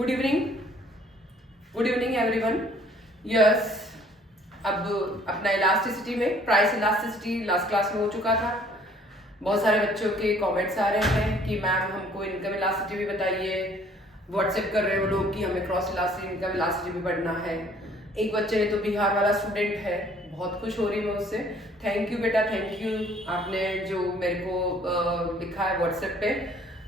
Good evening everyone. Yes, अब अपना elasticity में प्राइस इलास्टिसिटी लास्ट क्लास में हो चुका था। बहुत सारे बच्चों के कमेंट्स आ रहे हैं कि मैम हमको इनकम इलास्टिसिटी भी बताइए। व्हाट्सएप कर रहे हो लोग कि हमें क्रॉस इलास्टिसिटी इनकम इलास्टिसिटी भी पढ़ना है। एक बच्चे ने तो बिहार वाला स्टूडेंट है, बहुत खुश हो रही मैं उससे। थैंक यू बेटा, थैंक यू। आपने जो मेरे को लिखा है व्हाट्सएप पे,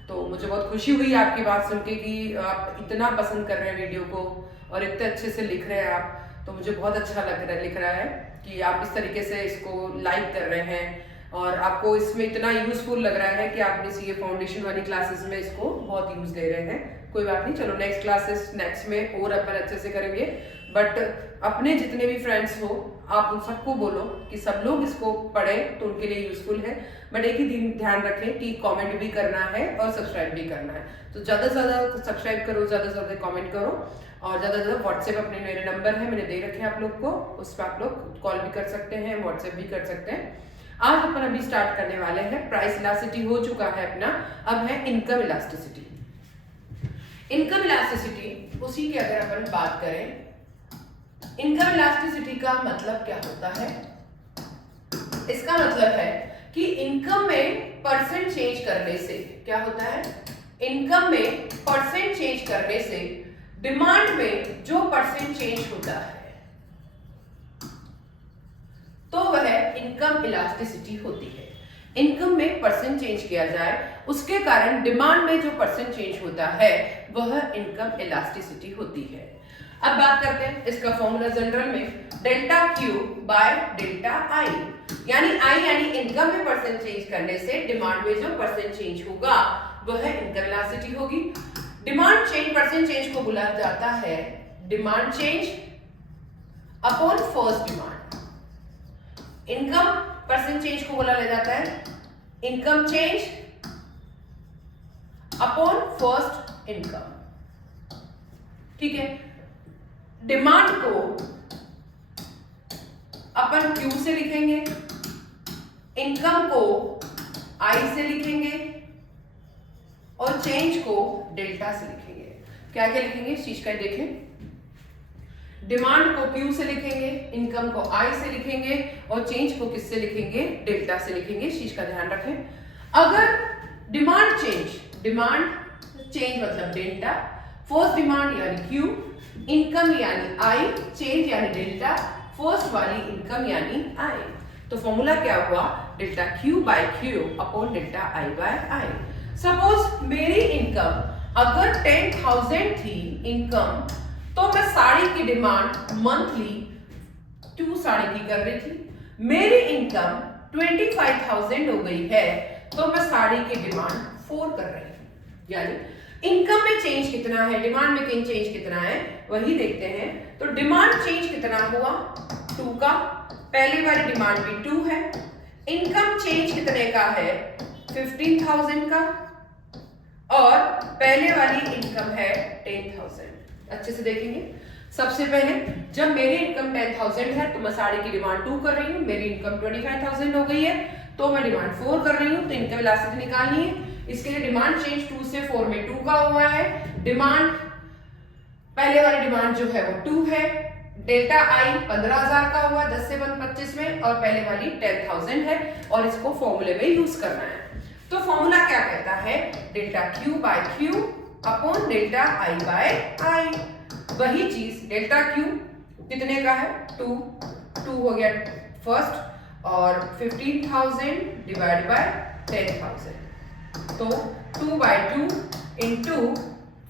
तो मुझे बहुत खुशी हुई आपकी बात सुन के कि आप इतना पसंद कर रहे हैं वीडियो को और इतने अच्छे से लिख रहे हैं आप। तो मुझे बहुत अच्छा लिख रहा है कि आप इस तरीके से इसको लाइक कर रहे हैं और आपको इसमें इतना यूजफुल लग रहा है कि आप सीए फाउंडेशन वाली क्लासेस में इसको बहुत यूज दे रहे हैं। कोई बात नहीं, चलो नेक्स्ट क्लासेस नेक्स्ट में और अपन अच्छे से करेंगे। बट अपने जितने भी फ्रेंड्स हो आप उन सबको बोलो कि सब लोग इसको पढ़ें तो उनके लिए यूजफुल है। बट एक ही ध्यान रखें कि कमेंट भी करना है और सब्सक्राइब भी करना है। तो ज़्यादा से ज़्यादा सब्सक्राइब करो, ज़्यादा से ज़्यादा कमेंट करो और ज़्यादा से ज़्यादा व्हाट्सएप अपने मेरे नंबर है मैंने दे रखे हैं आप लोग को, उस पर आप लोग कॉल भी कर सकते हैं, व्हाट्सएप भी कर सकते हैं। आज अपन अभी स्टार्ट करने वाले हैं। प्राइस इलास्टिसिटी हो चुका है अपना, अब है इनकम इलास्टिसिटी। इनकम इलास्टिसिटी उसी की अगर अपन बात करें, इनकम इलास्टिसिटी का मतलब क्या होता है? इसका मतलब है कि इनकम में परसेंट चेंज करने से क्या होता है? इनकम में परसेंट चेंज करने से डिमांड में जो परसेंट चेंज होता है तो वह इनकम इलास्टिसिटी होती है। इनकम में परसेंट चेंज किया जाए उसके कारण डिमांड में जो परसेंट चेंज होता है वह इनकम इलास्टिसिटी होती है। अब बात करते हैं इसका फॉर्मूला जनरल में, डेल्टा क्यू बाय डेल्टा आई, यानी इनकम में परसेंट चेंज करने से डिमांड में जो परसेंट चेंज होगा वह इनकम इलास्टिसिटी होगी। डिमांड चेंज परसेंट चेंज को बोला जाता है demand change upon first demand. Income percent change को बोला जाता है income change upon first income. ठीक है, डिमांड को अपन क्यू से लिखेंगे, इनकम को आई से लिखेंगे और चेंज को डेल्टा से लिखेंगे। क्या क्या लिखेंगे इस चीज का देखें। डिमांड को क्यू से लिखेंगे, इनकम को आई से लिखेंगे और चेंज को किससे लिखेंगे? डेल्टा से लिखेंगे। इस चीज का ध्यान रखें। अगर डिमांड चेंज मतलब डेल्टा, फर्स्ट डिमांड यानी क्यू, इनकम यानी आई, चेंज यानी डेल्टा, फर्स्ट वाली इनकम यानी आई, तो फॉर्मूला क्या हुआ? Delta Q by Q upon delta I by I. Suppose मेरी इनकम अगर 10,000 थी इनकम, तो मैं साड़ी की डिमांड मंथली 2 साड़ी की कर रही थी। मेरी इनकम 25,000 हो गई है तो मैं साड़ी की डिमांड 4 कर रही हूं। यानी इनकम में चेंज कितना है, डिमांड में चेंज कितना है वही देखते हैं। तो डिमांड चेंज कितना हुआ? 2 का। पहली वाली डिमांड भी 2 है। इनकम चेंज कितने का है? 15,000 का और पहले वाली इनकम है 10,000। अच्छे से देखेंगे। सबसे पहले जब मेरी इनकम 10,000 है तो मैं साड़ी की डिमांड 2 कर रही हूँ, मेरी इनकम 25,000 हो गई है तो मैं डिमांड 4 कर रही हूँ, तो इनकम इलास्टिसिटी निकालनी है। इसके लिए डिमांड चेंज 2 से 4 में 2 का हुआ है। डिमांड पहले वाली डिमांड जो है वो 2 है। डेल्टा आई 15,000 का हुआ, 10 से 1 25 में, और पहले वाली 10,000 है और इसको फॉर्मूले में यूज करना है। तो फॉर्मूला क्या कहता है? Delta Q by Q upon delta I by I. वही चीज डेल्टा क्यू कितने का है? 2 हो गया फर्स्ट और 15,000 डिवाइड बाय 10,000, तो 2 बाय 2 इंटू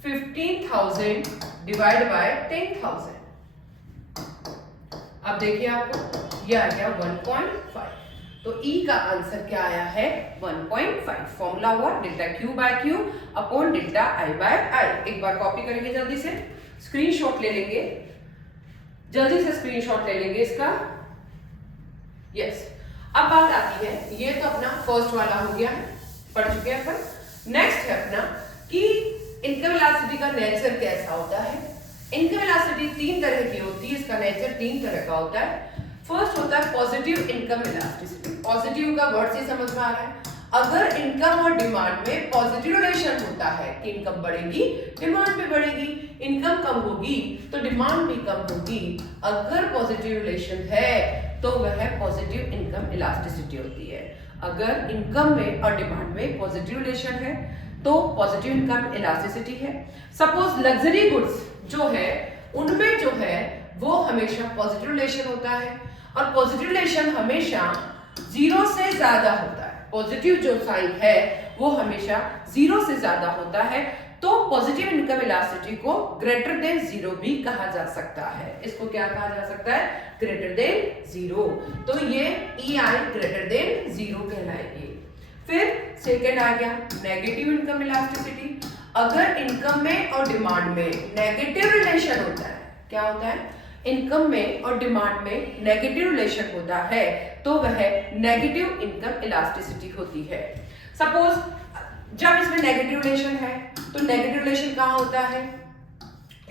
15,000 डिवाइड बाय 10,000। अब देखिए आपको यह आ गया 1.5, तो ई का आंसर क्या आया है? 1.5। फॉर्मूला हुआ delta Q by Q upon delta I by I. एक बार कॉपी करेंगे, जल्दी से स्क्रीनशॉट ले लेंगे, जल्दी से स्क्रीनशॉट ले लेंगे इसका। यस, अब बात आती है, ये तो अपना फर्स्ट वाला हो गया, पढ़ चुके हैं अपन। नेक्स्ट है अपना कि इनकम इलास्टिसिटी का नेचर कैसा होता है। इनकम इलास्टिसिटी 3 तरह की होती है, इसका नेचर 3 तरह का होता है। फर्स्ट होता है पॉजिटिव इनकम इलास्टिसिटी। पॉजिटिव का वर्ड से समझ में आ रहा है। अगर इनकम और डिमांड में पॉजिटिव रिलेशन होता है कि इनकम बढ़ेगी डिमांड भी बढ़ेगी, इनकम कम होगी तो डिमांड भी कम होगी। अगर पॉजिटिव रिलेशन है तो वह पॉजिटिव इनकम इलास्टिसिटी होती है। अगर इनकम में और डिमांड में पॉजिटिव रिलेशन है तो पॉजिटिव इनकम इलास्टिसिटी है। सपोज लग्जरी गुड्स जो है उनमें जो है वो हमेशा पॉजिटिव रिलेशन होता है और पॉजिटिव रिलेशन हमेशा 0 से ज्यादा होता है। पॉजिटिव जो साइन है वो हमेशा 0 से ज्यादा होता है, तो पॉजिटिव इनकम इलास्टिसिटी को ग्रेटर देन 0 भी कहा जा सकता है। इसको क्या कहा जा सकता है? Greater than 0। तो ये EI ग्रेटर देन 0 कहलाएगी। फिर सेकेंड आ गया नेगेटिव इनकम इलास्टिसिटी। अगर इनकम में और डिमांड में नेगेटिव रिलेशन होता है, क्या होता है? इनकम में और डिमांड में नेगेटिव रिलेशन होता है तो वह नेगेटिव इनकम इलास्टिसिटी होती है। सपोज जब इसमें नेगेटिव रिलेशन है तो नेगेटिव रिलेशन कहाँ होता है?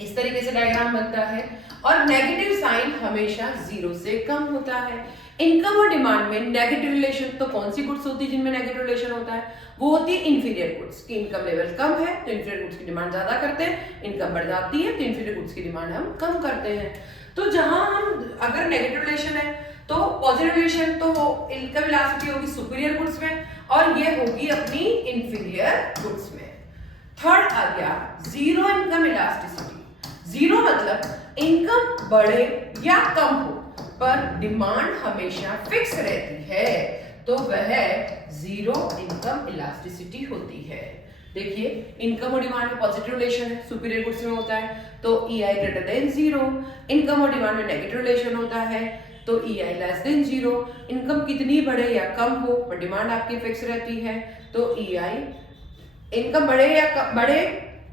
इस तरीके से डायग्राम बनता है और नेगेटिव साइन हमेशा 0 से कम होता है। इनकम और डिमांड में नेगेटिव रिलेशन तो कौन सी गुड्स होती है जिनमें नेगेटिव रिलेशन होता है? वो होती है इंफीरियर गुड्स की इनकम लेवल कम है तो इंफीरियर गुड्स की डिमांड ज्यादा करते हैं, इनकम बढ़ जाती है तो इंफीरियर गुड्स की डिमांड हम कम करते हैं। तो जहां हम अगर नेगेटिव रिलेशन है तो पॉजिटिव रिलेशन तो इनकम इलास्टिसिटी होगी सुपीरियर गुड्स में और ये होगी अपनी इंफीरियर गुड्स में। थर्ड आ गया जीरो इनकम इलास्टिसिटी। जीरो मतलब इनकम बढ़े या कम हो पर डिमांड हमेशा फिक्स रहती है तो वह जीरो इनकम इलास्टिसिटी होती है। देखिए इनकम और डिमांड में पॉजिटिव रिलेशन है, सुपीरियर गुड्स में होता है तो EI ग्रेटर देन 0। इनकम और डिमांड में नेगेटिव रिलेशन होता है तो EI लेस देन 0। इनकम कितनी बढ़े या कम हो पर डिमांड आपकी फिक्स रहती है तो EI इनकम बढ़े या बढ़े,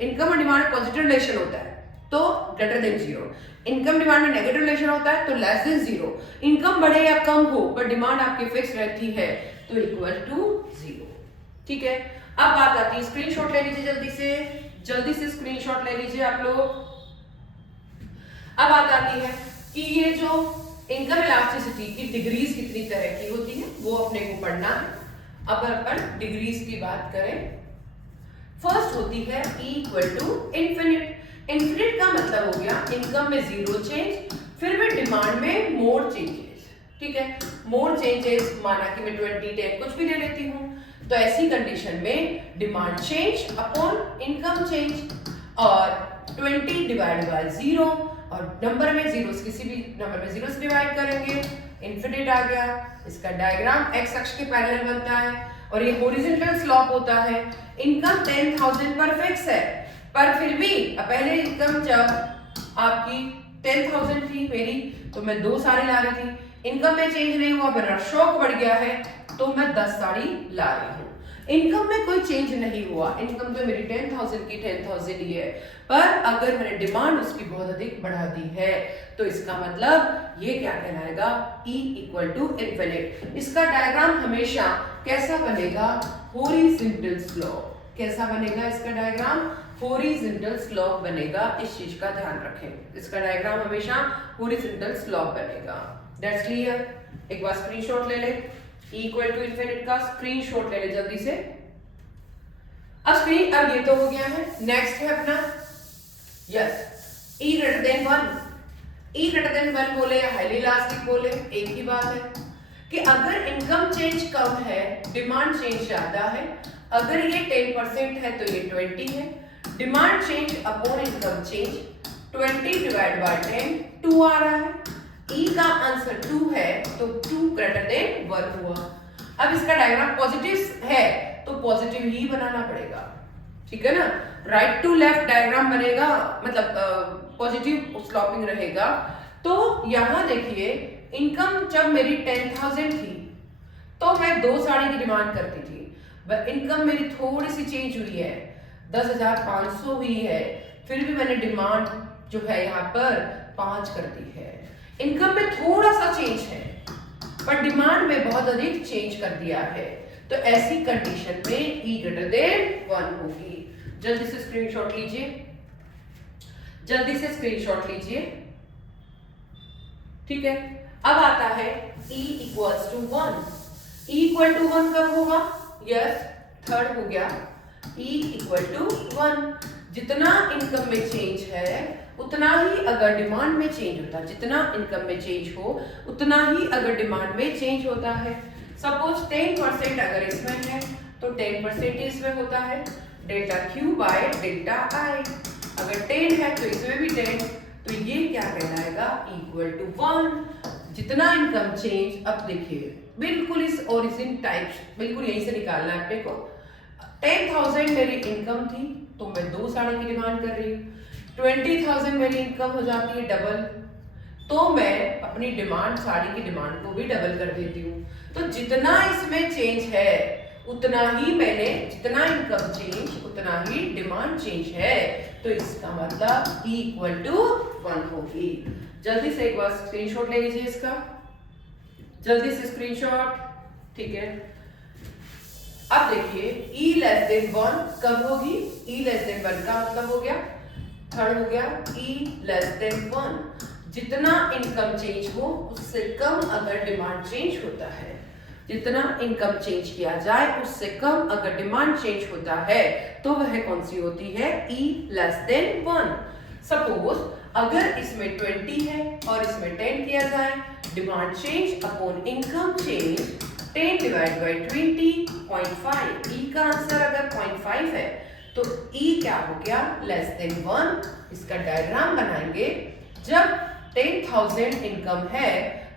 इनकम और डिमांड में पॉजिटिव रिलेशन होता है तो ग्रेटर देन 0। इनकम डिमांड में नेगेटिव रिलेशन होता है तो लेस देन 0। इनकम बढ़े या कम हो पर डिमांड आपकी फिक्स रहती है तो इक्वल टू 0। ठीक है, अब बात आती है स्क्रीनशॉट ले लीजिए जल्दी से स्क्रीनशॉट ले लीजिए आप लोग। अब बात आती है कि ये जो इनकम इलास्टिसिटी की डिग्रीज कितनी तरह की होती है वो अपने को पढ़ना है। अब अपन डिग्रीज की बात करें, फर्स्ट होती है E equal to infinite. Infinite का मतलब हो गया इनकम में 0 चेंज, फिर भी डिमांड में मोर चेंजेस। ठीक है, मोर चेंजेस माना कि मैं 20, 10 कुछ भी ले लेती हूँ तो ऐसी कंडीशन में demand change upon income change और 20 डिवाइड बाय 0 और नंबर में जीरोस किसी भी नंबर में 0 से डिवाइड करेंगे, इन्फिनिट आ गया। इसका डायग्राम एक्स अक्ष के पैरेलल बनता है और ये हॉरिजॉन्टल स्लॉप होता है। इनकम 10,000 पर फिक्स है पर फिर भी पहले इनकम जब आपकी 10,000 थी मेरी तो मैं 2 साड़ी ला रही थी, इनकम में चेंज नहीं हुआ, मेरा शौक बढ़ गया है तो मैं 10 साड़ी ला रही हूँ। इनकम में कोई चेंज नहीं हुआ, इनकम तो मेरी 10,000 की 10,000 ही है पर अगर मैंने डिमांड उसकी बहुत अधिक बढ़ा दी है तो इसका मतलब ये क्या कहलाएगा? E equal to infinite. इसका डायग्राम हमेशा कैसा बनेगा? Horizontal slope. कैसा बनेगा इसका डायग्राम? हॉरिजॉन्टल स्लॉप बनेगा। इस चीज का ध्यान रखें, इसका डायग्राम हमेशा हॉरिजॉन्टल स्लॉप बनेगा। That's clear. एक बार स्क्रीनशॉट ले ले, E इक्वल टू इन्फिनिट का स्क्रीनशॉट ले ले जल्दी से। अब ये तो हो गया है। नेक्स्ट है अपना yes E greater than 1। E greater than 1 बोले या हाईली इलास्टिक बोले एक ही बात है कि अगर इनकम चेंज कम है डिमांड चेंज ज्यादा है। अगर ये 10% है तो ये 20 है। Demand change upon income change 20 divide by 10 2 आ रहा है। E का आंसर 2 है तो 2 ग्रेटर देन 1 हुआ। अब इसका डायग्राम पॉजिटिव है तो पॉजिटिव ही बनाना पड़ेगा। ठीक है ना, राइट टू लेफ्ट डायग्राम बनेगा मतलब पॉजिटिव स्लॉपिंग रहेगा। तो यहां देखिए इनकम जब मेरी 10,000 थी तो मैं 2 साड़ी की डिमांड करती थी। इनकम मेरी थोड़ी सी चेंज हुई है, 10,500 हुई है, फिर भी मैंने डिमांड जो है यहाँ पर 5 कर दी है। इनकम में थोड़ा सा चेंज है पर डिमांड में बहुत अधिक चेंज कर दिया है तो ऐसी कंडीशन में E ग्रेटर देन 1 होगी। जल्दी से स्क्रीनशॉट लीजिए, ठीक है। अब आता है E equals to 1। E equal to 1 कब होगा? यस थर्ड हो गया E इक्वल टू 1। जितना इनकम में चेंज है उतना ही अगर डिमांड में चेंज होता है, जितना इनकम में चेंज हो उतना ही अगर डिमांड में चेंज होता है। सपोज 10% अगर इसमें है तो 10% इसमें होता है, delta Q by delta I। अगर 10 है तो इसमें भी 10, तो ये क्या कहलाएगा इक्वल टू 1। जितना इनकम चेंज, अब देखिए बिल्कुल इस ओरिजिन टाइप बिल्कुल यहीं से निकालना है अपने को। 10,000 मेरी इनकम थी तो मैं 2 साड़ी की डिमांड कर रही हूँ। 20,000 मेरी इनकम हो जाती है डबल, तो मैं अपनी डिमांड साड़ी की डिमांड को भी डबल कर देती हूँ। तो जितना इसमें चेंज है उतना ही मैंने, जितना इनकम चेंज उतना ही डिमांड चेंज है, तो इसका मतलब E इक्वल टू 1 होगी। जल्दी से एक बार स्क्रीनशॉट ले लीजिए इसका, जल्दी से स्क्रीनशॉट, ठीक है। अब देखिए E लेस देन 1 कब होगी? E लेस देन 1 का मतलब हो गया, थर्ड हो गया E लेस देन 1। जितना इनकम चेंज हो उससे कम अगर डिमांड चेंज होता है, जितना इनकम चेंज किया जाए उससे कम अगर डिमांड चेंज होता है, तो वह कौन सी होती है? E less than 1। सपोज अगर इसमें 20 है और इसमें 10 किया जाए, demand change upon income change 10 divide by 20 0.5। E का आंसर अगर 0.5 है तो E क्या हो गया? Less than 1। इसका डायग्राम बनाएंगे। जब 10,000 इनकम है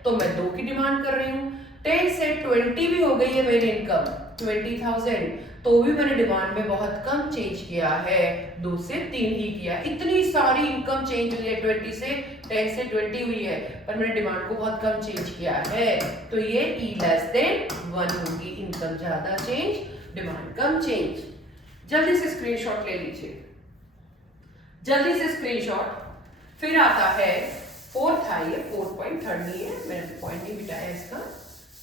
तो मैं 2 की डिमांड कर रही हूँ, 10 से 20 भी हो गई है मेरी इनकम 20,000, तो भी मैंने डिमांड में बहुत कम चेंज किया है, 2 से 3 ही किया। इतनी सारी इनकम चेंज हुई है, 10 से 20 हुई है, पर मैंने डिमांड को बहुत कम चेंज किया है, तो ये E लेस देन 1 होगी। इनकम ज्यादा चेंज, डिमांड कम चेंज। जल्दी से स्क्रीनशॉट ले लीजिए, जल्दी से स्क्रीनशॉट। फिर आता है फोर्थ है, ये 4 पॉइंट, थर्ड नहीं है, मैंने पॉइंट नहीं बिठाया इसका,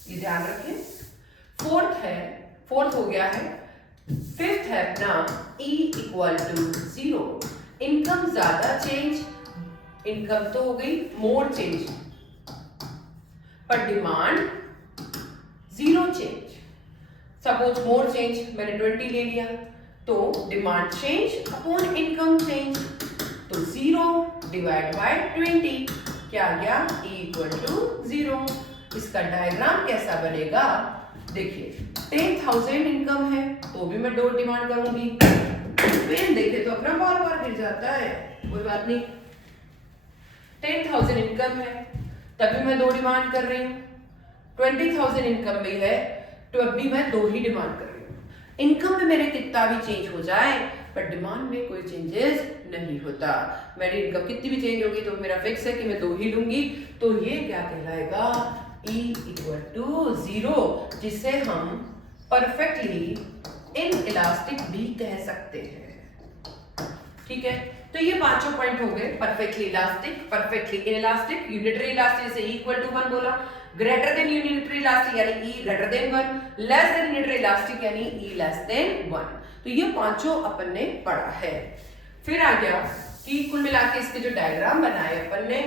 ये ध्यान रखें। फोर्थ है, फोर्थ हो गया है। फिफ्थ है अपना E इक्वल टू 0। इनकम ज्यादा चेंज, इनकम तो हो गई मोर चेंज, पर demand 0 change. Suppose more change मैंने 20 ले लिया, तो demand change upon income change, तो 0 डिवाइड बाय 20 क्या आ गया? E equal to 0। इसका डायग्राम कैसा बनेगा? देखिए 10,000 इनकम है तो भी मैं 2 डिमांड करूंगी। पेन देखे तो अपना बार बार गिर जाता है, कोई बात नहीं। 10,000 इनकम है तभी मैं 2 डिमांड कर रही हूँ। 20,000 इनकम में है तो अब भी मैं 2 ही डिमांड कर रही हूँ। इनकम में मेरे कितना भी चेंज हो जाए पर डिमांड में कोई चेंजेस नहीं होता। मेरी इनकम कितनी भी चेंज होगी तो मेरा फिक्स है कि मैं 2 ही लूंगी, तो ये क्या कहलाएगा? E इक्वल टू 0, जिसे हम परफेक्टली इनइलास्टिक भी कह सकते हैं। ठीक है, तो ये 5 पॉइंट हो गए। Perfectly elastic, perfectly inelastic, unitary elastic से E इक्वल टू 1 बोला, ग्रेटर देन यूनिटरी इलास्टिक यानी E greater than 1, less then unitary elastic यानी E लेस देन 1। तो ये 5 अपन ने पढ़ा है। फिर आ गया कि कुल मिला के इसके जो डायग्राम बनाए अपन ने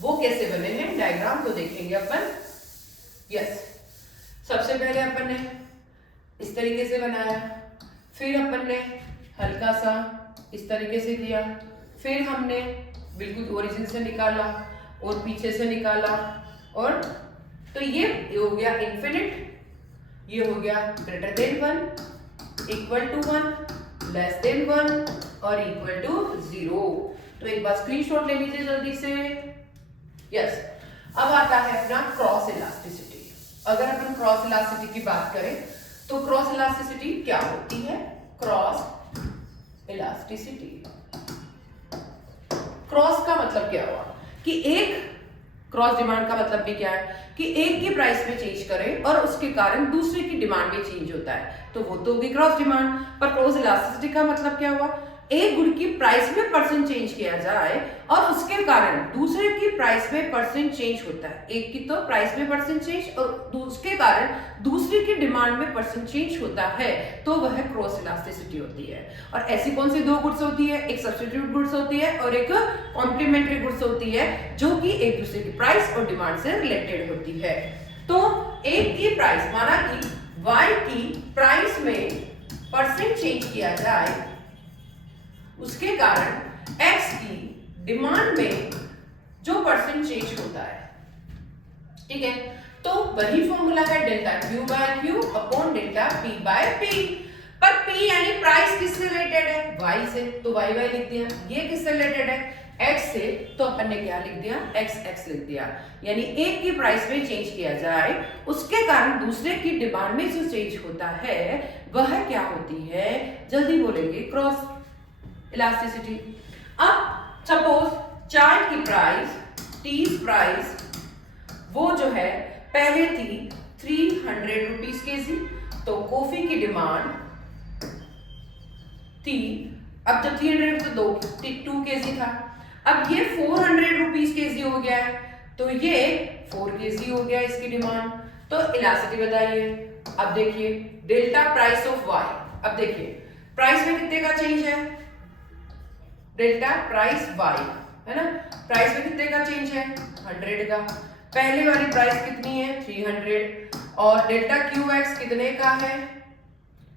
वो कैसे बने हैं, डायग्राम को देखेंगे अपन। यस, सबसे पहले अपन ने इस तरीके से बनाया, फिर अपन ने हल्का सा इस तरीके से किया, फिर हमने बिल्कुल ओरिजिन से निकाला और पीछे से निकाला, और तो ये हो गया इन्फिनिट, ये हो गया greater than 1, equal to 1, less than 1 और इक्वल टू 0। तो एक बार स्क्रीनशॉट ले लीजिए जल्दी से। यस, अब आता है अपना क्रॉस इलास्टिसिटी। अगर अपन क्रॉस इलास्टिसिटी की बात करें तो क्रॉस इलास्टिसिटी क्या होती है? क्रॉस इलास्टिसिटी, क्रॉस का मतलब क्या हुआ कि एक क्रॉस डिमांड का मतलब भी क्या है कि एक की प्राइस में चेंज करें और उसके कारण दूसरे की डिमांड में चेंज होता है, तो वो तो होगी क्रॉस डिमांड। पर क्रॉस इलास्टिसिटी का मतलब क्या हुआ? एक गुड की प्राइस में परसेंट चेंज किया जाए और उसके कारण दूसरे की प्राइस में परसेंट चेंज होता है। एक की तो प्राइस में परसेंट चेंज और उसके कारण दूसरे की डिमांड में परसेंट चेंज होता है, तो वह क्रॉस इलास्टिसिटी होती है। और ऐसी कौन सी 2 गुड्स होती है? एक सब्स्टिट्यूट गुड्स होती है और एक कॉम्प्लीमेंट्री गुड्स होती है, जो कि एक दूसरे की प्राइस और डिमांड से रिलेटेड होती है। तो एक की प्राइस, माना कि y की प्राइस में परसेंट चेंज किया जाए, उसके कारण x की डिमांड में जो परसेंट चेंज होता है, ठीक है। तो वही फॉर्मूला है delta Q by Q upon delta P by P. पर पी यानी प्राइस किससे रिलेटेड है? y से, तो y y लिख दिया। ये किससे रिलेटेड है? x से, तो अपन ने क्या लिख दिया? x x लिख दिया। यानी एक की प्राइस में चेंज किया जाए, उसके कारण दूसरे की डिमांड में जो चेंज होता है वह क्या होती है? जल्दी बोलेंगे, क्रॉस इलास्टिसिटी। अब सपोज चाय की प्राइस, टी प्राइस वो जो है पहले थी 300 रुपीज केजी, तो कॉफी की डिमांड थी, अब जब 300 तो 2 केजी था, अब ये 400 रुपीज केजी हो गया है, तो ये 4 केजी हो गया इसकी डिमांड। तो इलास्टिसिटी बताइए। अब देखिए डेल्टा प्राइस ऑफ वाई, अब देखिए प्राइस में कितने का चेंज है? डेल्टा प्राइस वाई है ना, प्राइस में कितने का चेंज है? 100 का। पहले वाली प्राइस कितनी है? 300। और डेल्टा क्यू एक्स कितने का है?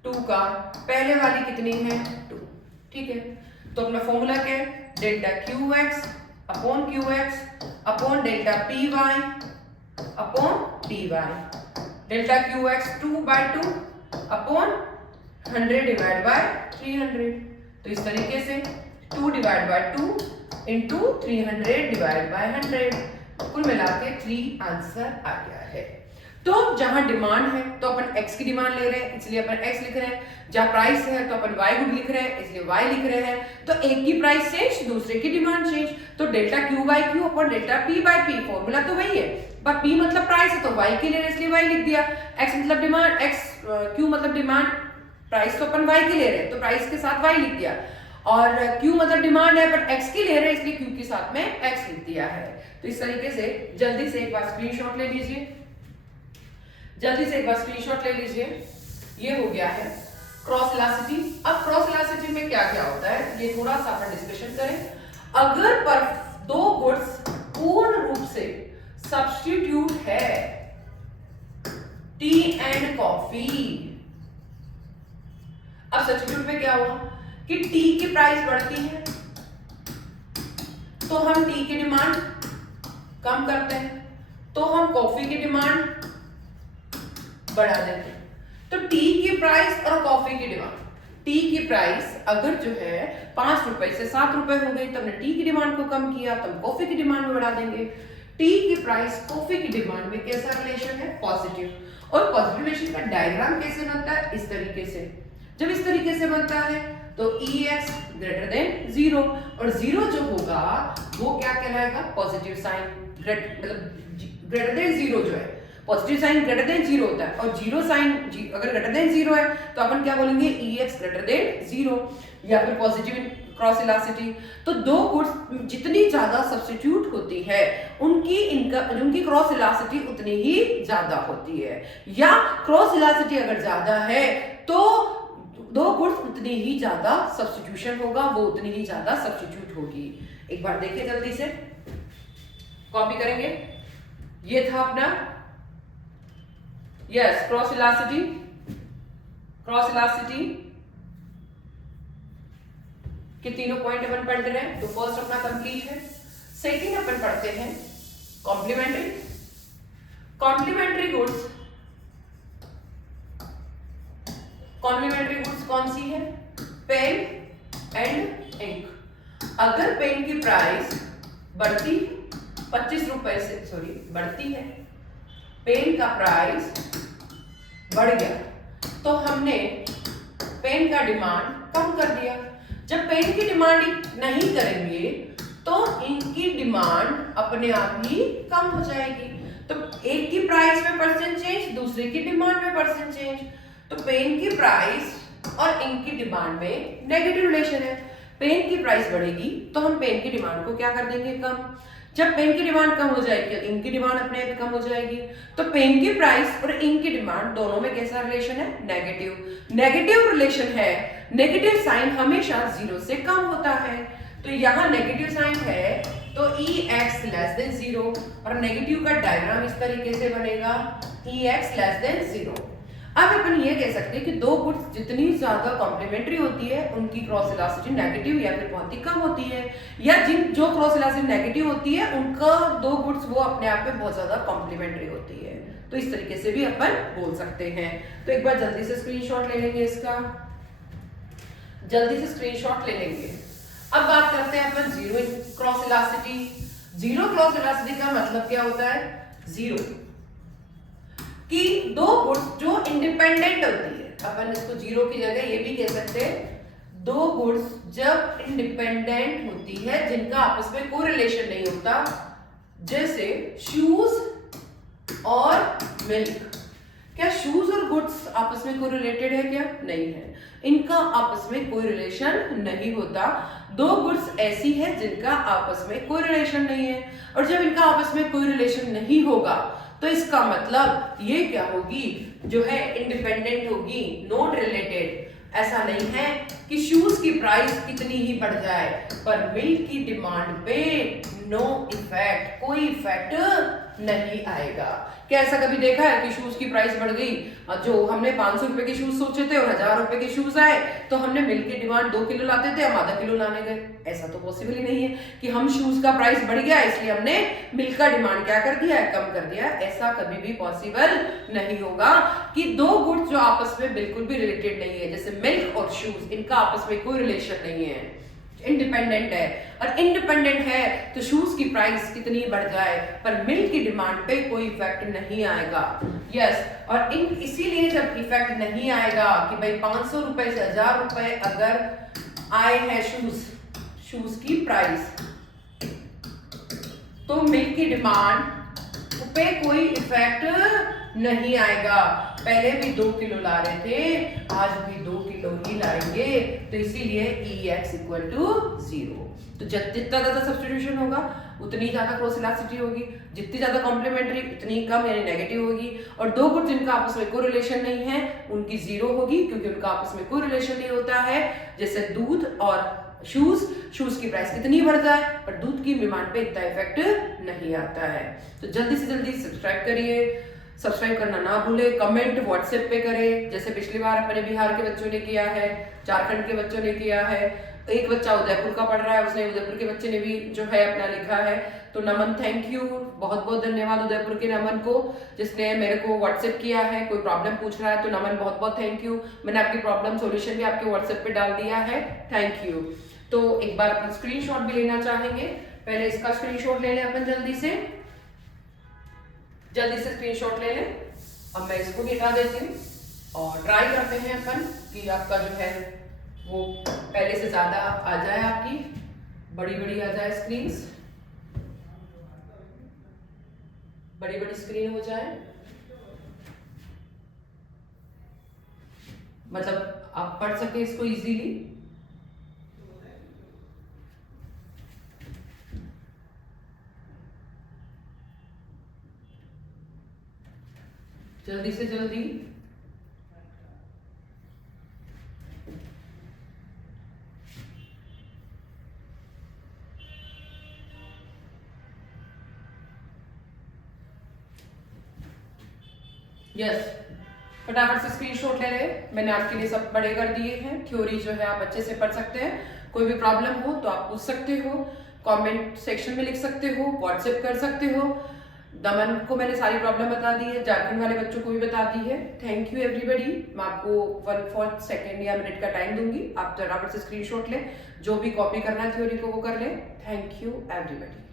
2 का। पहले वाली कितनी है? 2। ठीक है, तो अपना फॉर्मूला क्या है? Delta Q X upon Q X upon delta P Y upon D Y. Delta Q X 2/2 upon 100 divide by 300। तो इस तरीके से 2 divide by 2 into 300 divide by 100, कुल मिला के 3 आंसर आ गया है। तो जहां डिमांड है तो अपन x की डिमांड ले रहे हैं, इसलिए अपन x लिख रहे हैं। जहां प्राइस है तो अपन y गुड लिख रहे हैं, इसलिए y लिख रहे हैं। तो एक की प्राइस चेंज, दूसरे की डिमांड चेंज, तो delta q by q upon delta p by p, formula तो वही है, पर p मतलब प्राइस है तो y के लिए इसलिए y लिख दिया। x मतलब डिमांड, q मतलब डिमांड, प्राइस तो अपन y की ले रहे हैं तो प्राइस के साथ y लिख दिया, और q मतलब डिमांड है पर x की ले रहे हैं इसलिए q के साथ में x लिख दिया है। तो इस तरीके से जल्दी से एक बार स्क्रीनशॉट ले लीजिए, जल्दी से एक बार स्क्रीनशॉट ले लीजिए। ये हो गया है क्रॉस इलास्टिसिटी। अब क्रॉस इलास्टिसिटी में क्या क्या होता है ये थोड़ा सा अपन डिस्कशन करें। अगर पर दो गुड्स पूर्ण रूप से सब्स्टिट्यूट है, टी एंड कॉफी, अब सब्स्टिट्यूट में क्या हुआ कि टी की प्राइस बढ़ती है तो हम टी की डिमांड कम करते हैं, तो हम कॉफी की डिमांड बढ़ा देते हैं। तो टी की प्राइस और कॉफी की डिमांड, टी की प्राइस अगर जो है 5 रुपए से 7 रुपए हो गई तो हमने टी की डिमांड को कम किया, तो हम कॉफी की डिमांड में बढ़ा देंगे। टी की प्राइस कॉफी की डिमांड में कैसा रिलेशन है? पॉजिटिव। और पॉजिटिव रिलेशन का डायग्राम कैसे बनता है? इस तरीके से। जब इस तरीके से बनता है तो EX ग्रेटर देन 0, और 0 जो होगा वो क्या कहलाएगा? पॉजिटिव साइन, मतलब ग्रेटर देन 0 जो है, पॉजिटिव साइन ग्रेटर देन 0 होता है, और 0 साइन अगर ग्रेटर देन 0 है तो अपन क्या बोलेंगे? EX ग्रेटर देन 0, या फिर पॉजिटिव क्रॉस इलास्टिसिटी। तो दो गुड्स जितनी ज्यादा सब्स्टिट्यूट होती है उनकी क्रॉस इलास्टिसिटी उतनी ही ज्यादा होती है, या क्रॉस इलास्टिसिटी अगर ज्यादा है तो दो गुड्स उतनी ही ज्यादा सब्स्टिट्यूशन होगा, वो उतनी ही ज्यादा सब्स्टिट्यूट होगी। एक बार देखिए जल्दी से, कॉपी करेंगे। ये था अपना yes cross elasticity, cross elasticity के तीनों पॉइंट अपन पढ़ रहे हैं। तो फर्स्ट अपना कंप्लीट है। सेकंड अपन पढ़ते हैं complementary. Complementary goods, complementary goods कौन सी है? Pen and ink. अगर पेन की प्राइस बढ़ती 25 रुपए से, सॉरी बढ़ती है, पेन का प्राइस बढ़ गया तो हमने पेन का डिमांड कम कर दिया। जब पेन की डिमांड नहीं करेंगे तो इनकी डिमांड अपने आप ही कम हो जाएगी। तो एक की प्राइस में परसेंट चेंज, दूसरे की डिमांड में परसेंट चेंज, तो पेन की प्राइस और इनकी डिमांड में नेगेटिव रिलेशन है। पेन की प्राइस बढ़ेगी तो हम पेन की डिमांड को क्या कर देंगे? कम। जब पेन की डिमांड कम हो जाएगी तो इनकी डिमांड अपने आप कम हो जाएगी। तो पेन की प्राइस और इनकी डिमांड दोनों में कैसा रिलेशन है? नेगेटिव। नेगेटिव रिलेशन है, नेगेटिव साइन हमेशा 0 से कम होता है। तो यहाँ नेगेटिव साइन है तो EX लेस देन 0, और नेगेटिव का डायग्राम इस तरीके से बनेगा EX लेस देन 0। अब अपन ये कह सकते हैं कि दो गुड्स जितनी ज्यादा कॉम्प्लीमेंट्री होती है उनकी क्रॉस इलास्टिसिटी नेगेटिव या फिर बहुत ही कम होती है, या जिन जो क्रॉस इलास्टिसिटी नेगेटिव होती है उनका दो गुड्स वो अपने आप में बहुत ज्यादा कॉम्प्लीमेंट्री होती है। तो इस तरीके से भी अपन बोल सकते हैं। तो एक बार जल्दी से स्क्रीनशॉट ले लेंगे इसका, जल्दी से स्क्रीनशॉट ले लेंगे। अब बात करते हैं अपन zero cross elasticity. Zero cross elasticity का मतलब क्या होता है? जीरो कि दो गुड्स जो इंडिपेंडेंट होती है, अपन इसको जीरो की जगह ये भी कह सकते हैं दो गुड्स जब इंडिपेंडेंट होती है जिनका आपस में कोई रिलेशन नहीं होता, जैसे शूज और मिल्क। क्या शूज और गुड्स आपस में कोई रिलेटेड है? क्या नहीं है, इनका आपस में कोई रिलेशन नहीं होता। दो गुड्स ऐसी है जिनका आपस में कोई रिलेशन नहीं है, और जब इनका आपस में कोई रिलेशन नहीं होगा तो इसका मतलब ये क्या होगी, जो है इंडिपेंडेंट होगी, नॉट रिलेटेड। ऐसा नहीं है कि शूज की प्राइस कितनी ही बढ़ जाए पर मिल्क की डिमांड पे नो इफेक्ट, कोई इफेक्ट नहीं आएगा। क्या ऐसा कभी देखा है कि शूज की प्राइस बढ़ गई, जो हमने 500 रुपए के शूज सोचे थे और 1000 रुपए के शूज आए, तो हमने मिल्क की डिमांड 2 किलो लाते थे, हम आधा किलो लाने गए? ऐसा तो पॉसिबल ही नहीं है कि हम शूज का प्राइस बढ़ गया इसलिए हमने मिल्क का डिमांड क्या कर दिया है, कम कर दिया। ऐसा कभी भी पॉसिबल नहीं होगा कि दो गुड्स जो आपस में बिल्कुल भी रिलेटेड नहीं है, जैसे मिल्क और शूज, इनका आपस में कोई रिलेशन नहीं है, इंडिपेंडेंट है। और इंडिपेंडेंट है तो शूज की प्राइस कितनी बढ़ जाए पर मिल्क की डिमांड पे कोई इफेक्ट नहीं आएगा। यस, और इसीलिए जब इफेक्ट नहीं आएगा कि भाई 500 रुपए से 1000 रुपए अगर आए हैं शूज की प्राइस, तो मिल्क की डिमांड पे कोई इफेक्ट नहीं आएगा। पहले भी 2 किलो ला रहे थे, आज भी 2 किलो ही लाएंगे, तो इसीलिए EX इक्वल टू 0। तो जितना ज्यादा सब्स्टिट्यूशन होगा उतनी ज्यादा क्रॉस इलास्टिसिटी होगी, जितनी ज्यादा कॉम्प्लीमेंट्री उतनी कम यानी नेगेटिव होगी। और दो गुड्स जिनका आपस में कोई रिलेशन नहीं है उनकी 0 होगी, क्योंकि उनका आपस में कोई रिलेशन नहीं होता है। जैसे दूध और शूज की प्राइस कितनी बढ़ जाए पर दूध की डिमांड पे इतना इफेक्ट नहीं आता है। तो जल्दी से जल्दी सब्सक्राइब करिए, सब्सक्राइब करना ना भूले, कमेंट व्हाट्सएप पे करें, जैसे पिछली बार अपने बिहार के बच्चों ने किया है, झारखंड के बच्चों ने किया है, एक बच्चा उदयपुर का पढ़ रहा है, उसने उदयपुर के बच्चे ने भी जो है अपना लिखा है। तो नमन, थैंक यू, बहुत बहुत धन्यवाद उदयपुर के नमन को जिसने मेरे को व्हाट्सएप किया है, कोई प्रॉब्लम पूछ रहा है। तो नमन बहुत बहुत थैंक यू, मैंने आपकी प्रॉब्लम सॉल्यूशन भी आपके व्हाट्सएप पे डाल दिया है, थैंक यू। तो एक बार अपन स्क्रीनशॉट भी लेना चाहेंगे, पहले इसका स्क्रीनशॉट ले लें अपन जल्दी से स्क्रीनशॉट ले लें। अब मैं इसको भी हटा देती हूँ और ट्राई करते हैं अपन कि आपका जो है वो पहले से ज्यादा आ जाए, आपकी बड़ी आ जाए स्क्रीन्स, बड़ी स्क्रीन हो जाए, मतलब आप पढ़ सके इसको इजीली। जल्दी से जल्दी यस, फटाफट से स्क्रीनशॉट ले लें। मैंने आपके लिए सब बड़े कर दिए हैं, थ्योरी जो है आप अच्छे से पढ़ सकते हैं। कोई भी प्रॉब्लम हो तो आप पूछ सकते हो, कमेंट सेक्शन में लिख सकते हो, व्हाट्सएप कर सकते हो। दमन को मैंने सारी प्रॉब्लम बता दी है, झारखंड वाले बच्चों को भी बता दी है। Thank you everybody. मैं आपको 1 सेकेंड या मिनट का टाइम दूंगी, आप फटाफट से स्क्रीनशॉट लें, जो भी कॉपी करना है थ्योरी को वो कर लें। Thank you everybody.